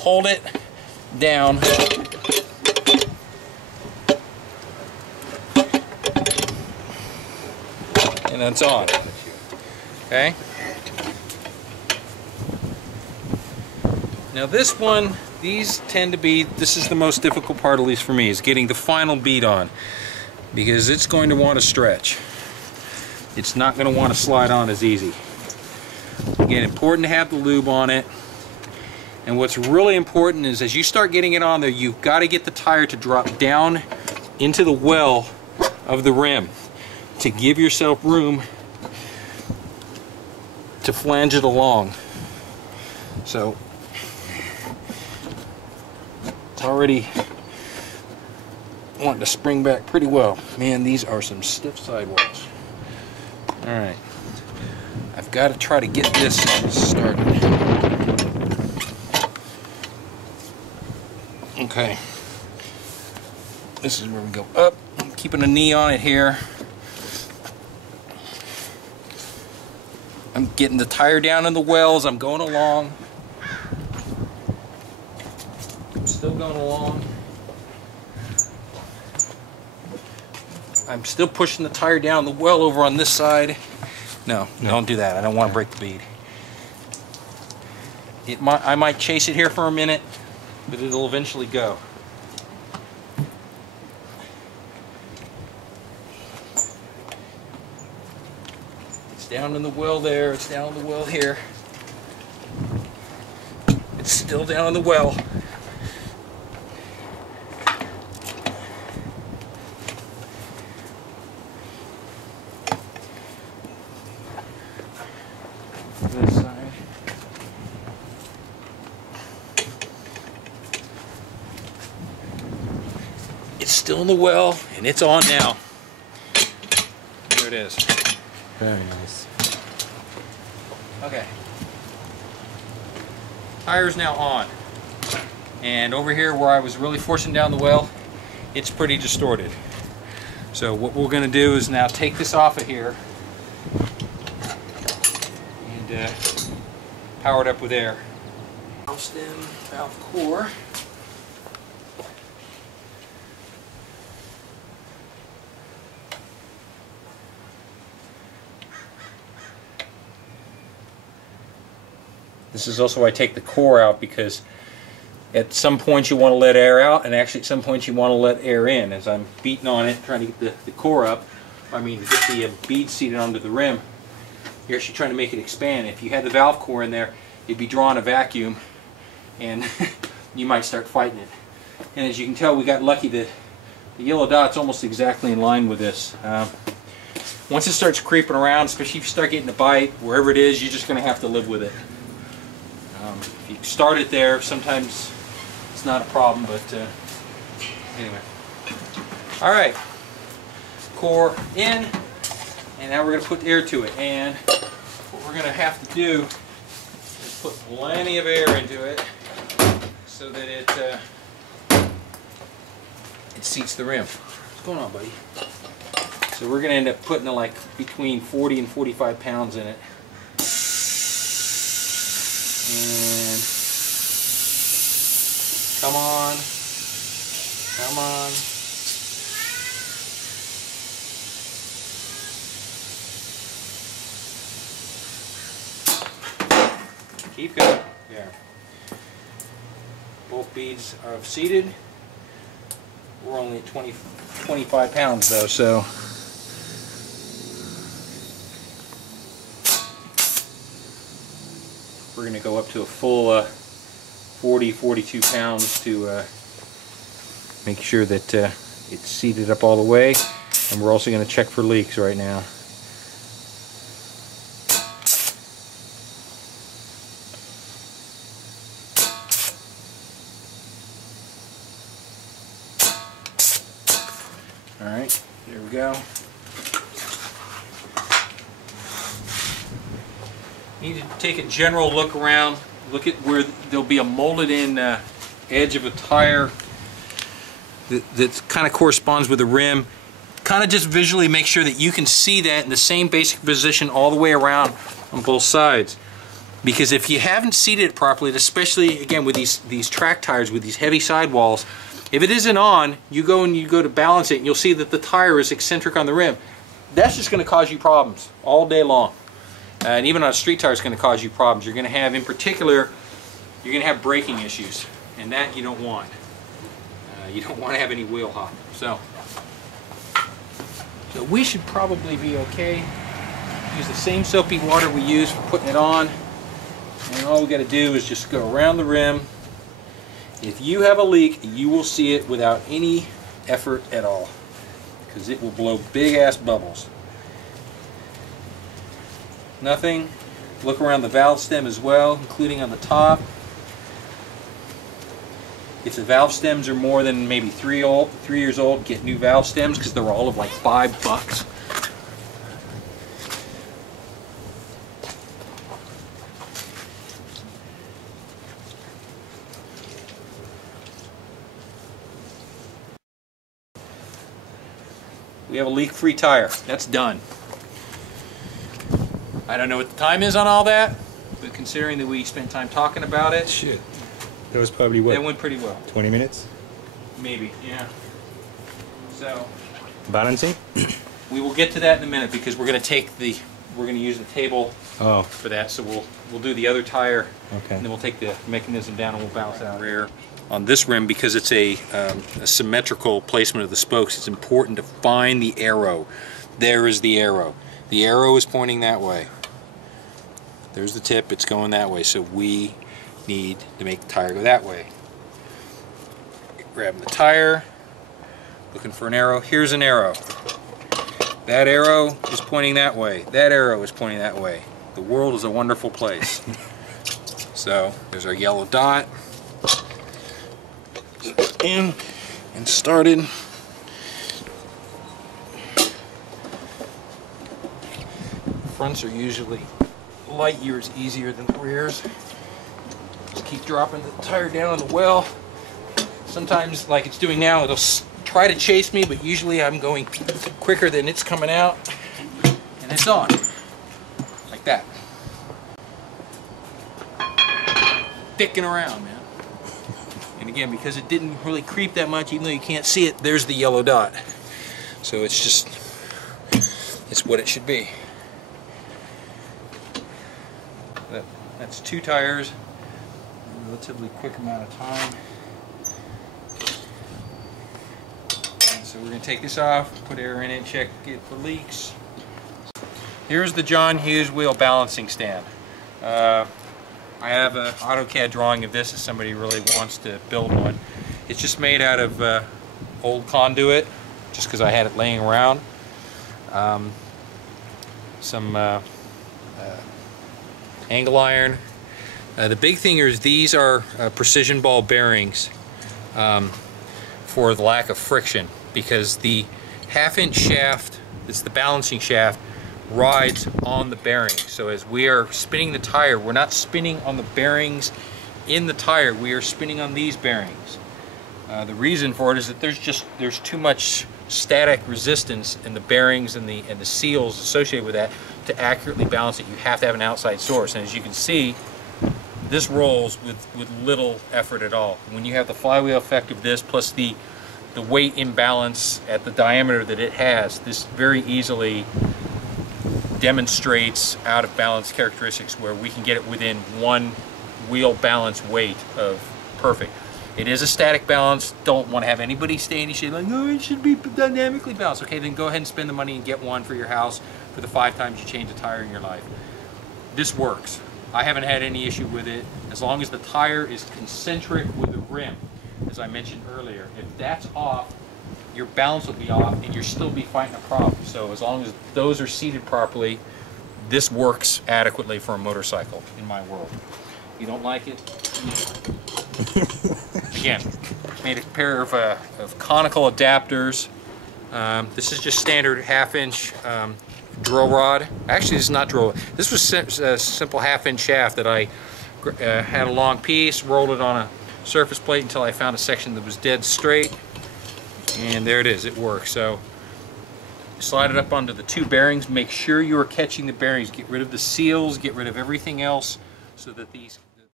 hold it down. And that's on. Okay? Now this one, these tend to be, this is the most difficult part, at least for me, is getting the final bead on. Because it's going to want to stretch. It's not going to want to slide on as easy. Again, important to have the lube on it. And what's really important is as you start getting it on there, you've got to get the tire to drop down into the well of the rim to give yourself room to flange it along. So it's already wanting to spring back pretty well. Man, these are some stiff sidewalls. Alright, I've got to try to get this started. Okay, this is where we go up. I'm keeping a knee on it here. I'm getting the tire down in the wells. I'm going along. I'm still going along. I'm still pushing the tire down the well over on this side. No, don't do that. I don't want to break the bead. I might chase it here for a minute, but it'll eventually go. It's down in the well there. It's down in the well here. It's still down in the well. This side. It's still in the well, and it's on now. There it is. Very nice. Okay. Tire's now on. And over here where I was really forcing down the well, it's pretty distorted. So what we're going to do is now take this off of here and power it up with air. Valve stem, valve core. This is also why I take the core out, because at some point you want to let air out, and actually at some point you want to let air in. As I'm beating on it, trying to get the core up, I mean get the bead seated onto the rim, you're actually trying to make it expand. If you had the valve core in there, you'd be drawing a vacuum, and you might start fighting it. And as you can tell, we got lucky that the yellow dot's almost exactly in line with this. Once it starts creeping around, especially if you start getting a bite, wherever it is, you're just going to have to live with it. If you start it there, sometimes it's not a problem, but anyway. Alright, core in, and now we're going to put air to it. And what we're going to have to do is put plenty of air into it so that it seats the rim. What's going on, buddy? So we're going to end up putting like between 40 and 45 pounds in it. And come on, come on. Keep going. There. Both beads are seated. We're only at 25 pounds though, so. We're going to go up to a full 40, 42 pounds to make sure that it's seated up all the way. And we're also going to check for leaks right now. Alright, there we go. You need to take a general look around, look at where there'll be a molded in edge of a tire that kind of corresponds with the rim. Kind of just visually make sure that you can see that in the same basic position all the way around on both sides. Because if you haven't seated it properly, especially again with these track tires with these heavy sidewalls, if it isn't on, you go to balance it and you'll see that the tire is eccentric on the rim. That's just going to cause you problems all day long. And even on a street tire, it's going to cause you problems. You're going to have, in particular, you're going to have braking issues, and that you don't want. You don't want to have any wheel hop. So we should probably be okay. Use the same soapy water we use for putting it on. And all we got to do is just go around the rim. If you have a leak, you will see it without any effort at all, because it will blow big ass bubbles. Nothing. Look around the valve stem as well, including on the top. If the valve stems are more than maybe 3 years old, get new valve stems, because they're all of like $5. We have a leak-free tire. That's done. I don't know what the time is on all that, but considering that we spent time talking about it, shit, that was probably what? That went pretty well. 20 minutes? Maybe, yeah. So balancing? We will get to that in a minute, because we're going to use the table for that. So we'll do the other tire, okay, and then we'll take the mechanism down and we'll balance out rear. On this rim, because it's a symmetrical placement of the spokes, it's important to find the arrow. There is the arrow. The arrow is pointing that way. There's the tip, it's going that way. So we need to make the tire go that way. Grabbing the tire, looking for an arrow. Here's an arrow. That arrow is pointing that way. That arrow is pointing that way. The world is a wonderful place. So there's our yellow dot. In and started. Fronts are usually light years easier than the rears. Just keep dropping the tire down on the well. Sometimes, like it's doing now, it'll try to chase me, but usually I'm going quicker than it's coming out, and it's on like that. Dicking around, man. And again, because it didn't really creep that much, even though you can't see it, there's the yellow dot. So it's just, it's what it should be. That's 2 tires, in a relatively quick amount of time. And so we're going to take this off, put air in it, check it for leaks. Here's the John Hughes wheel balancing stand. I have an AutoCAD drawing of this if somebody really wants to build one. It's just made out of old conduit, just because I had it laying around. Some angle iron. The big thing is these are precision ball bearings for the lack of friction, because the 1/2-inch shaft, it's the balancing shaft, rides on the bearing. So as we are spinning the tire, we're not spinning on the bearings in the tire, we are spinning on these bearings. The reason for it is that there's too much static resistance in the bearings and the seals associated with that to accurately balance it. You have to have an outside source, and as you can see, this rolls with little effort at all. When you have the flywheel effect of this plus the weight imbalance at the diameter that it has, this very easily demonstrates out of balance characteristics where we can get it within 1 wheel balance weight of perfect. It is a static balance. Don't want to have anybody stay any shit like, no, it should be dynamically balanced. Okay, then go ahead and spend the money and get one for your house for the 5 times you change a tire in your life. This works. I haven't had any issue with it as long as the tire is concentric with the rim, as I mentioned earlier. If that's off, your balance will be off and you'll still be fighting a problem. So as long as those are seated properly, this works adequately for a motorcycle in my world. You don't like it? Again, made a pair of conical adapters. This is just standard 1/2-inch drill rod. Actually, this is not drill. This was a simple 1/2-inch shaft that I had a long piece, rolled it on a surface plate until I found a section that was dead straight. And there it is, it works. So slide it up onto the 2 bearings, make sure you are catching the bearings, get rid of the seals, get rid of everything else so that these